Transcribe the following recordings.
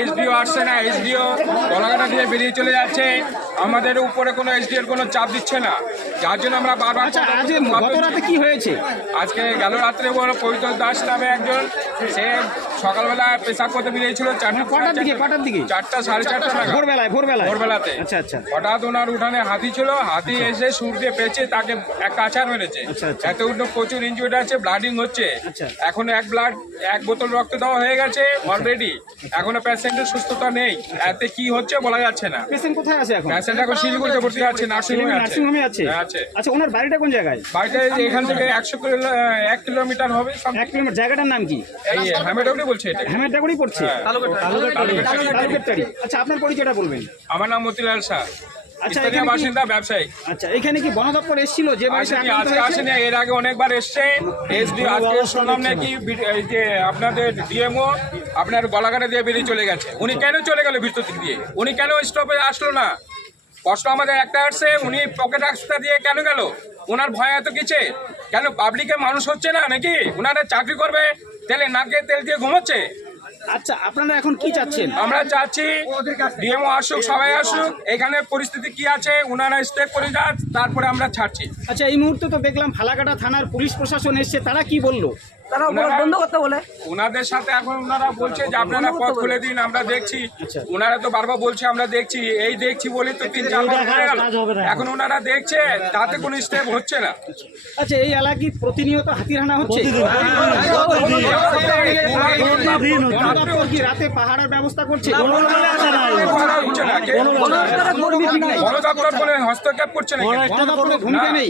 SDO আসছে না SDO গলাঘাটা দিয়ে বেরিয়ে চলে যাচ্ছে। আমাদের উপরে কোনো এসডিওর কোনো চাপ দিচ্ছে না। যার জন্য আমরা বারবার আচ্ছা গত রাতে কি হয়েছে? আজকে গেল রাত্রে বড় পবিত্র দাস নামে একজন সে সকালবেলা পেশাব করতে বেরিয়েছিল চারটা কটার দিকে কটার দিকে? চারটা সাড়ে চারটা নাগাদ। ভোরবেলায় ভোরবেলায়? ভোরবেলাতে। আচ্ছা আচ্ছা। হঠাৎ ওনার উঠানে হাতি ছিল হাতি এসে সুর দিয়ে পেয়েছে তাকে এক আছাড় মেরেছে। আচ্ছা, আচ্ছা। এত উঠে প্রচুর ইনজুরি আছে ব্লাডিং হচ্ছে। আচ্ছা। এখন এক ব্লাড এক বোতল রক্ত দেওয়া হয়ে গেছে অলরেডি এখনও পেশেন্টের সুস্থতা নেই। এতে কি হচ্ছে বলা যাচ্ছে না। পেশেন্ট কোথায় আছে এখন? পেশেন্ট এখন শিলিগুড়িতে ভর্তি আছে নার্সিংহোমে আছে। নার্সিং আছে? হ্যাঁ, আছে। আচ্ছা ওনার বাড়িটা কোন জায়গায়? বাড়িতে এখান থেকে একশো কিলো এক কিলোমিটার হবে এক কিলোমিটার জায়গাটার নাম কি? এই হ্যামেডবলি বলছে এটা? পড়ছে? হ্যাঁ। আচ্ছা আপনার পরিচয়টা বলবেন। আমার নাম মতিলাল শাহ। আচ্ছা, এখানে বাসিন্দা ব্যবসায়ী। আচ্ছা এখানে কি বন দপ্তর এসেছিল? যে বাড়িতে আজকে আসেনি এর আগে অনেকবার এসছে। এসডি আজকে শুনলাম নাকি যে আপনাদের ডিএমও আপনার গলাঘাটে দিয়ে বেরিয়ে চলে গেছে। উনি কেন চলে গেল ভিতর দিয়ে? উনি কেন স্টপে আসলো না? কষ্ট আমাদের একটা আসছে উনি পকেট রাস্তা দিয়ে কেন গেল? ওনার ভয় এত কিছে কেন পাবলিকে মানুষ হচ্ছে না নাকি? ওনারা চাকরি করবে তেলে নাকে তেল দিয়ে ঘুমোচ্ছে? আচ্ছা আপনারা এখন কি চাচ্ছেন? আমরা চাচ্ছি ডিএমও আসুক সবাই আসুক এখানে পরিস্থিতি কি আছে ওনারা স্টেপ করে যান তারপরে আমরা ছাড়ছি। আচ্ছা এই মুহূর্তে তো দেখলাম ফালাকাটা থানার পুলিশ প্রশাসন এসছে তারা কি বলল? তারা বন্ধ করতে বলে। ওনাদের সাথে এখন ওনারা বলছে যে আপনারা পথ খুলে দিন আমরা দেখছি। আচ্ছা। ওনারা তো বারবার বলছে আমরা দেখছি। এই দেখছি বলে তো তিন চার মাস গেল। এখন ওনারা দেখছে তাতে কোনো স্টেপ হচ্ছে না। আচ্ছা এই এলাকায় প্রতিনিয়ত হাতির হানা হচ্ছে রাতে পাহাড়ের ব্যবস্থা করছে? বন দপ্তর কোনো হস্তক্ষেপ করছে না কেন? বন দপ্তরের ভূমিকা নেই।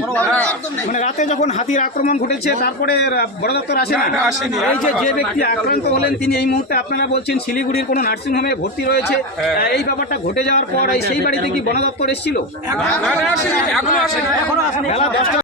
মানে রাতে যখন হাতির আক্রমণ ঘটেছে তারপরে বন দপ্তর আসে না, না না, আসেনি। এই যে যে ব্যক্তি আক্রান্ত হলেন তিনি এই মুহূর্তে আপনারা বলছেন শিলিগুড়ির কোনো নার্সিংহোমে ভর্তি রয়েছে। হ্যাঁ। এই ব্যাপারটা ঘটে যাওয়ার পর এই সেই বাড়িতে কি বন দপ্তর এসেছিল? না, না, আসেনি, এখনও আসেনি। বেলা দশটা